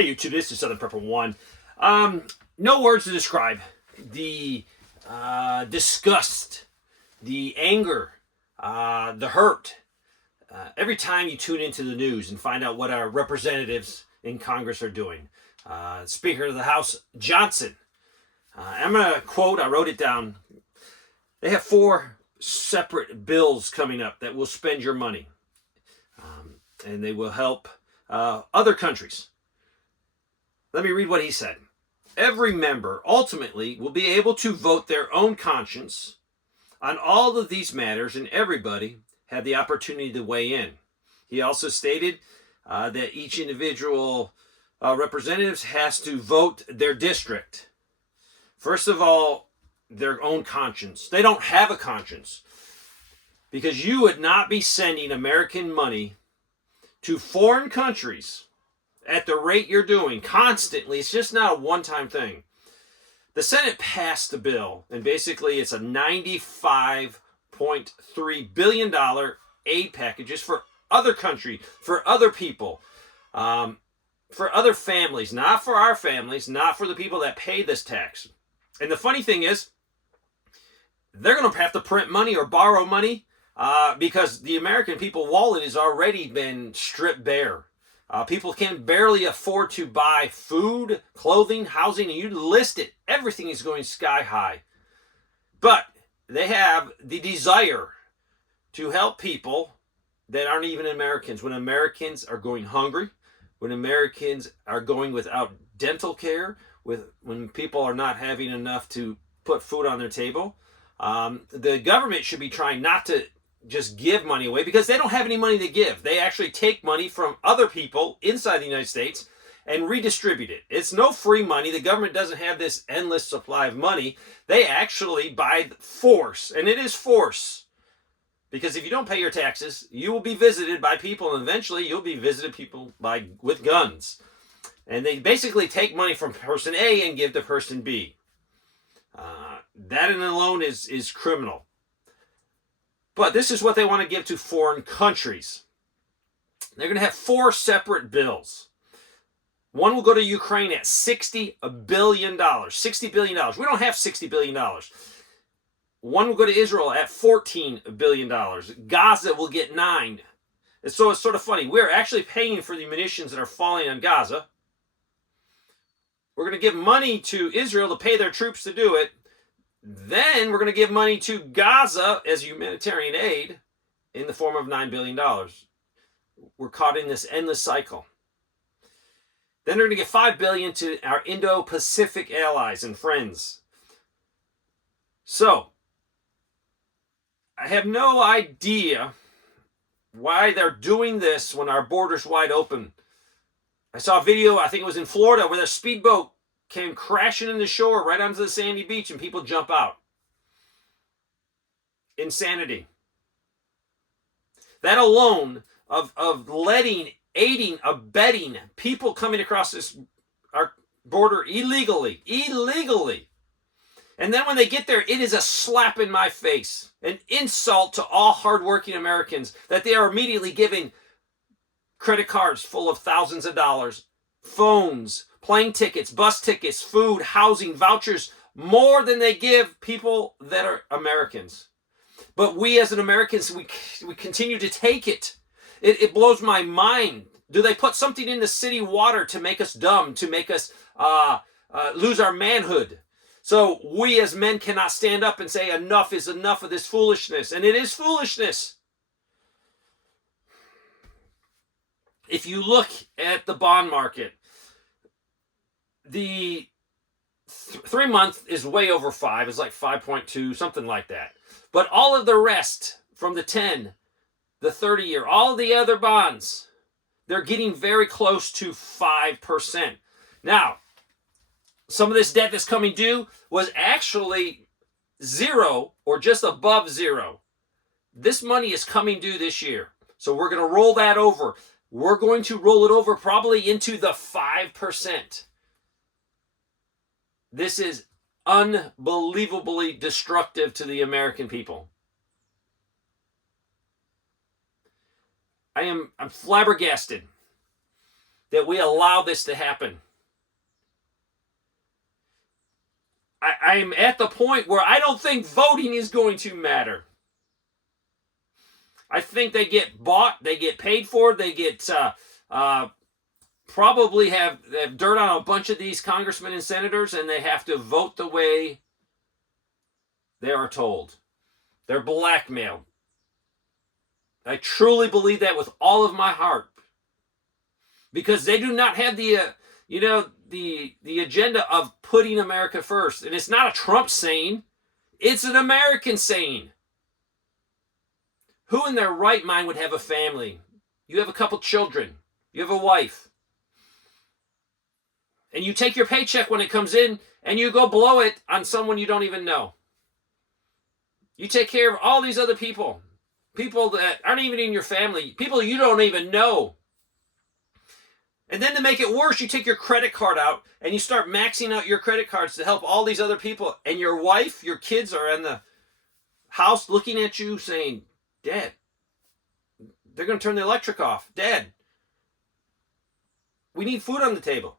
Hey YouTube, this is Southern Prepper One. No words to describe the disgust, the anger, the hurt. Every time you tune into the news and find out what our representatives in Congress are doing. Speaker of the House, Johnson. I'm going to quote, I wrote it down. They have 4 separate bills coming up that will spend your money. And they will help other countries. Let me read what he said. Every member ultimately will be able to vote their own conscience on all of these matters, and everybody had the opportunity to weigh in. He also stated that each individual representatives has to vote their district. First of all, their own conscience. They don't have a conscience because you would not be sending American money to foreign countries at the rate you're doing constantly. It's just not a one-time thing. The Senate passed the bill, and basically it's a $95.3 billion aid packages for other country, for other people, for other families, not for our families, not for the people that pay this tax. And the funny thing is, they're going to have to print money or borrow money because the American people wallet has already been stripped bare. People can barely afford to buy food, clothing, housing, and you list it. Everything is going sky high. But they have the desire to help people that aren't even Americans. When Americans are going hungry, when Americans are going without dental care, when people are not having enough to put food on their table, the government should be trying not to just give money away because they don't have any money to give. They actually take money from other people inside the United States and redistribute it. It's no free money. The government doesn't have this endless supply of money. They actually buy force, and it is force. Because if you don't pay your taxes, you will be visited by people, and eventually you'll be visited people with guns. And they basically take money from person A and give to person B. That in alone is criminal. But this is what they want to give to foreign countries. They're going to have 4 separate bills. One will go to Ukraine at $60 billion. $60 billion. We don't have $60 billion. One will go to Israel at $14 billion. Gaza will get 9. And so it's sort of funny. We're actually paying for the munitions that are falling on Gaza. We're going to give money to Israel to pay their troops to do it. Then we're going to give money to Gaza as humanitarian aid in the form of $9 billion. We're caught in this endless cycle. Then they're going to give $5 billion to our Indo-Pacific allies and friends. So, I have no idea why they're doing this when our border's wide open. I saw a video, I think it was in Florida, where the speedboat came crashing in the shore right onto the sandy beach and people jump out. Insanity. That alone of aiding, abetting people coming across our border illegally. And then when they get there, it is a slap in my face, an insult to all hardworking Americans that they are immediately giving credit cards full of thousands of dollars, phones, plane tickets, bus tickets, food, housing, vouchers, more than they give people that are Americans. But we as an Americans, we continue to take it. It blows my mind. Do they put something in the city water to make us dumb, to make us lose our manhood? So we as men cannot stand up and say enough is enough of this foolishness. And it is foolishness. If you look at the bond market, the 3-month is way over 5. It's like 5.2, something like that. But all of the rest from the 10, the 30-year, all the other bonds, they're getting very close to 5%. Now, some of this debt that's coming due was actually 0 or just above 0. This money is coming due this year. So we're going to roll that over. We're going to roll it over probably into the 5%. This is unbelievably destructive to the American people. I'm flabbergasted that we allow this to happen. I'm at the point where I don't think voting is going to matter. I think they get bought, they get paid for, they get probably have dirt on a bunch of these congressmen and senators, and they have to vote the way they are told. They're blackmailed. I truly believe that with all of my heart, because they do not have the agenda of putting America first. And it's not a Trump saying, it's an American saying. Who in their right mind would have a family? You have a couple children, you have a wife, and you take your paycheck when it comes in and you go blow it on someone you don't even know. You take care of all these other people that aren't even in your family, people you don't even know. And then to make it worse, you take your credit card out and you start maxing out your credit cards to help all these other people. And your wife, your kids are in the house looking at you saying, Dad, they're going to turn the electric off. Dad, we need food on the table.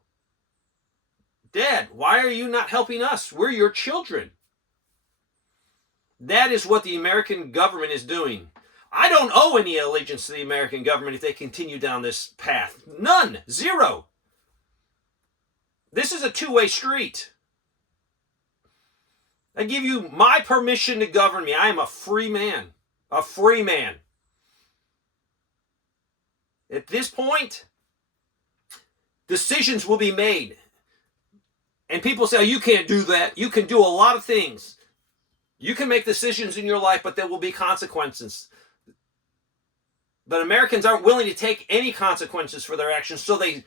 Dad, why are you not helping us? We're your children. That is what the American government is doing. I don't owe any allegiance to the American government if they continue down this path. None. Zero. This is a two-way street. I give you my permission to govern me. I am a free man. A free man. At this point, decisions will be made. And people say, oh, you can't do that. You can do a lot of things. You can make decisions in your life, but there will be consequences. But Americans aren't willing to take any consequences for their actions, so they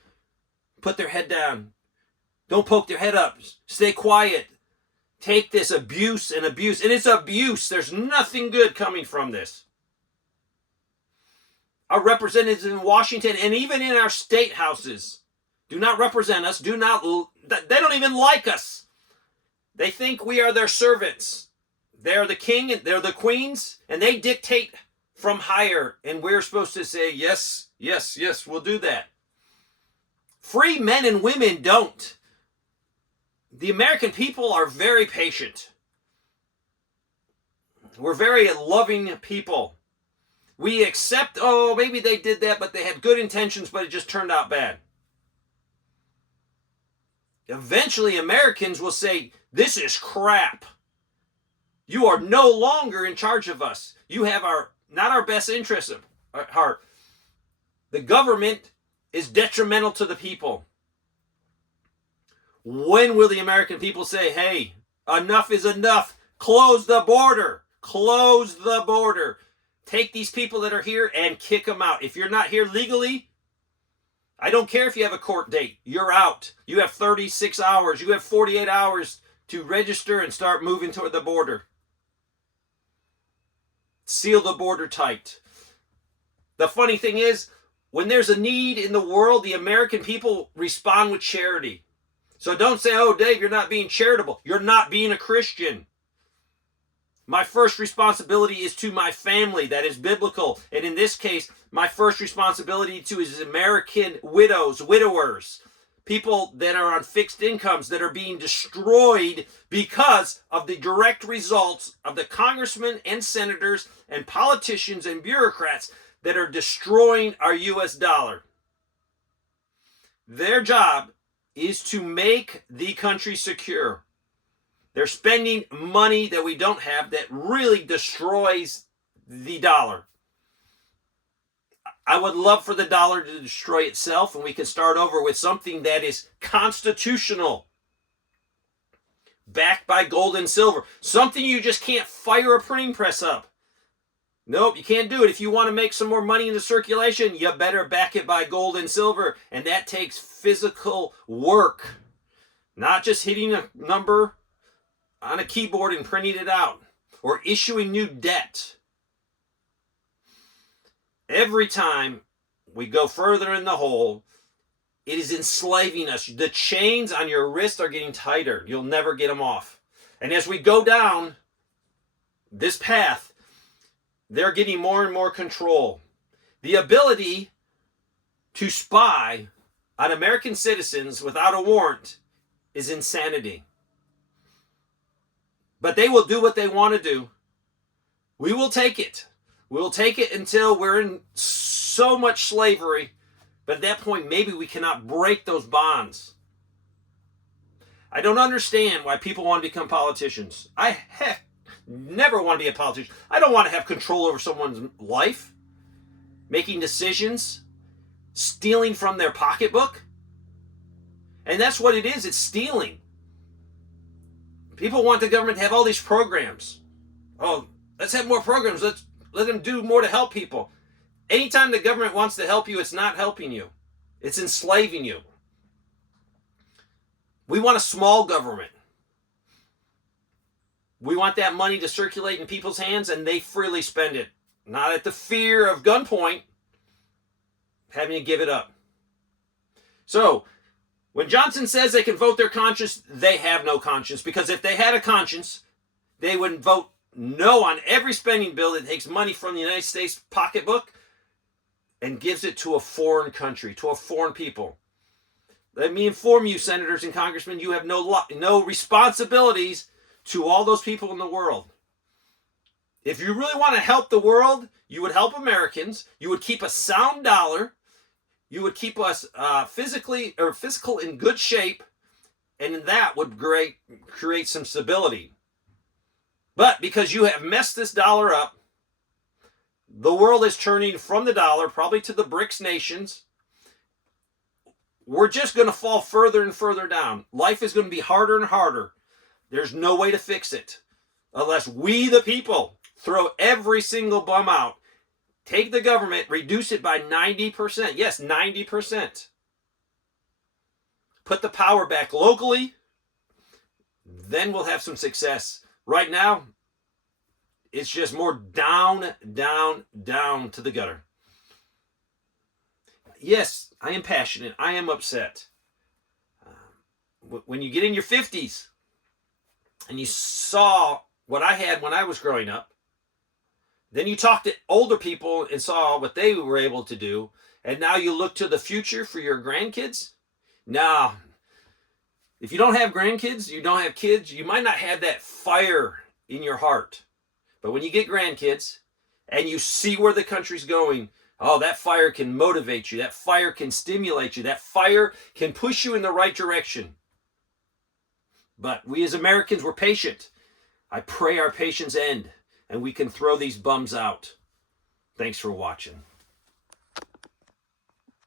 put their head down. Don't poke their head up. Stay quiet. Take this abuse and abuse. And it's abuse. There's nothing good coming from this. Our representatives in Washington and even in our state houses do not represent us. They don't even like us. They think we are their servants. They're the king and they're the queens, and they dictate from higher, and we're supposed to say, yes, yes, yes, we'll do that. Free men and women don't. The American people are very patient. We're very loving people. We accept, oh, maybe they did that, but they had good intentions, but it just turned out bad. Eventually, Americans will say, this is crap. You are no longer in charge of us. You have not our best interests at heart. The government is detrimental to the people. When will the American people say, hey, enough is enough. Close the border. Close the border. Take these people that are here and kick them out. If you're not here legally, I don't care if you have a court date. You're out. You have 36 hours. You have 48 hours to register and start moving toward the border. Seal the border tight. The funny thing is, when there's a need in the world, the American people respond with charity. So don't say, oh, Dave, you're not being charitable. You're not being a Christian. My first responsibility is to my family. That is biblical. And in this case, my first responsibility to is American widows, widowers, people that are on fixed incomes that are being destroyed because of the direct results of the congressmen and senators and politicians and bureaucrats that are destroying our U.S. dollar. Their job is to make the country secure. They're spending money that we don't have that really destroys the dollar. I would love for the dollar to destroy itself and we can start over with something that is constitutional, backed by gold and silver. Something you just can't fire a printing press up. Nope, you can't do it. If you want to make some more money in the circulation, you better back it by gold and silver. And that takes physical work. Not just hitting a number on a keyboard and printing it out. Or issuing new debt. Every time we go further in the hole, it is enslaving us. The chains on your wrist are getting tighter. You'll never get them off. And as we go down this path, they're getting more and more control. The ability to spy on American citizens without a warrant is insanity. But they will do what they want to do. We will take it. We'll take it until we're in so much slavery. But at that point, maybe we cannot break those bonds. I don't understand why people want to become politicians. I never want to be a politician. I don't want to have control over someone's life, making decisions, stealing from their pocketbook. And that's what it is. It's stealing. People want the government to have all these programs. Oh, let's have more programs. Let's let them do more to help people. Anytime the government wants to help you, it's not helping you. It's enslaving you. We want a small government. We want that money to circulate in people's hands and they freely spend it. Not at the fear of gunpoint, having to give it up. So, when Johnson says they can vote their conscience, they have no conscience. Because if they had a conscience, they would vote no on every spending bill that takes money from the United States pocketbook and gives it to a foreign country, to a foreign people. Let me inform you, senators and congressmen, you have no responsibilities to all those people in the world. If you really want to help the world, you would help Americans. You would keep a sound dollar. You would keep us fiscal in good shape, and that would create some stability. But because you have messed this dollar up, the world is turning from the dollar, probably to the BRICS nations. We're just going to fall further and further down. Life is going to be harder and harder. There's no way to fix it unless we, the people, throw every single bum out. Take the government, reduce it by 90%. Yes, 90%. Put the power back locally. Then we'll have some success. Right now, it's just more down, down, down to the gutter. Yes, I am passionate. I am upset. When you get in your 50s and you saw what I had when I was growing up, then you talk to older people and saw what they were able to do, and now you look to the future for your grandkids? Now, if you don't have grandkids, you don't have kids, you might not have that fire in your heart. But when you get grandkids and you see where the country's going, oh, that fire can motivate you. That fire can stimulate you. That fire can push you in the right direction. But we as Americans, we're patient. I pray our patience end and we can throw these bums out. Thanks for watching.